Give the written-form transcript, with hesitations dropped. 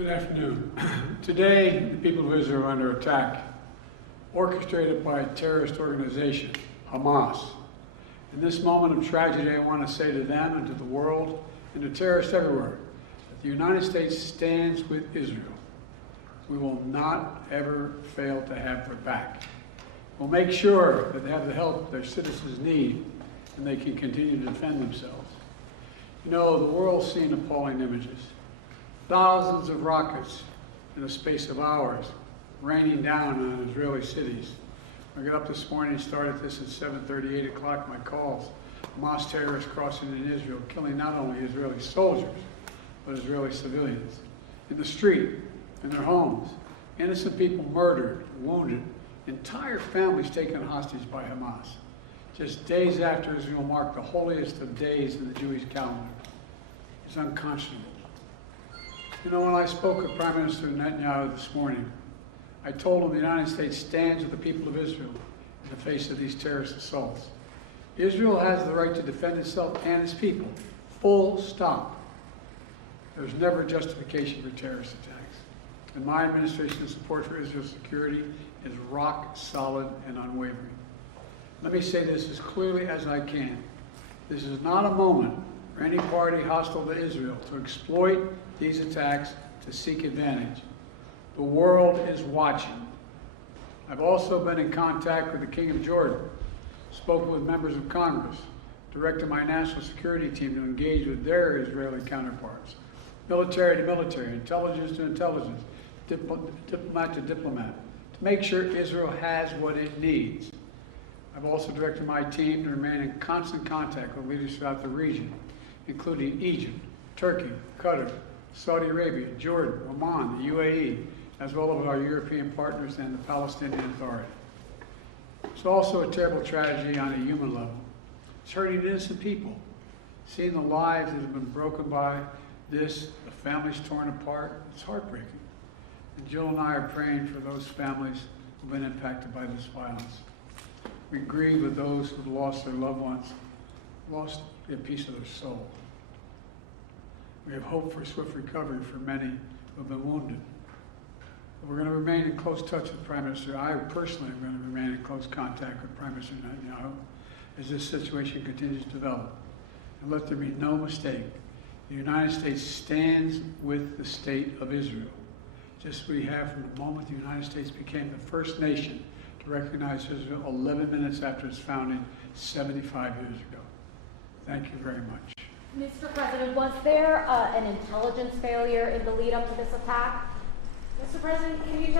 Good afternoon. Today, the people of Israel are under attack, orchestrated by a terrorist organization, Hamas. In this moment of tragedy, I want to say to them and to the world and to terrorists everywhere that the United States stands with Israel. We will not ever fail to have their back. We'll make sure that they have the help their citizens need and they can continue to defend themselves. You know, the world's seen appalling images. Thousands of rockets in the space of hours raining down on Israeli cities. I got up this morning and started this at 7:30, 8 o'clock, my calls. Hamas terrorists crossing in Israel, killing not only Israeli soldiers, but Israeli civilians. In the street, in their homes, innocent people murdered, wounded, entire families taken hostage by Hamas. Just days after Israel marked the holiest of days in the Jewish calendar. It's unconscionable. You know, when I spoke with Prime Minister Netanyahu this morning, I told him the United States stands with the people of Israel in the face of these terrorist assaults. Israel has the right to defend itself and its people, full stop. There's never justification for terrorist attacks. And my administration's support for Israel's security is rock solid and unwavering. Let me say this as clearly as I can. This is not a moment for any party hostile to Israel to exploit these attacks to seek advantage. The world is watching. I've also been in contact with the King of Jordan, spoke with members of Congress, directed my national security team to engage with their Israeli counterparts, military to military, intelligence to intelligence, diplomat to diplomat, to make sure Israel has what it needs. I've also directed my team to remain in constant contact with leaders throughout the region, including Egypt, Turkey, Qatar, Saudi Arabia, Jordan, Oman, the UAE, as well as our European partners and the Palestinian Authority. It's also a terrible tragedy on a human level. It's hurting innocent people. Seeing the lives that have been broken by this, the families torn apart, it's heartbreaking. And Jill and I are praying for those families who've been impacted by this violence. We grieve with those who've lost their loved ones, lost a piece of their soul. We have hope for swift recovery for many who have been wounded. We're going to remain in close touch with Prime Minister. I personally am going to remain in close contact with Prime Minister Netanyahu as this situation continues to develop. And let there be no mistake, the United States stands with the state of Israel, just as we have from the moment the United States became the first nation to recognize Israel 11 minutes after its founding 75 years ago. Thank you very much. Mr. President, was there an intelligence failure in the lead up to this attack? Mr. President, can you tell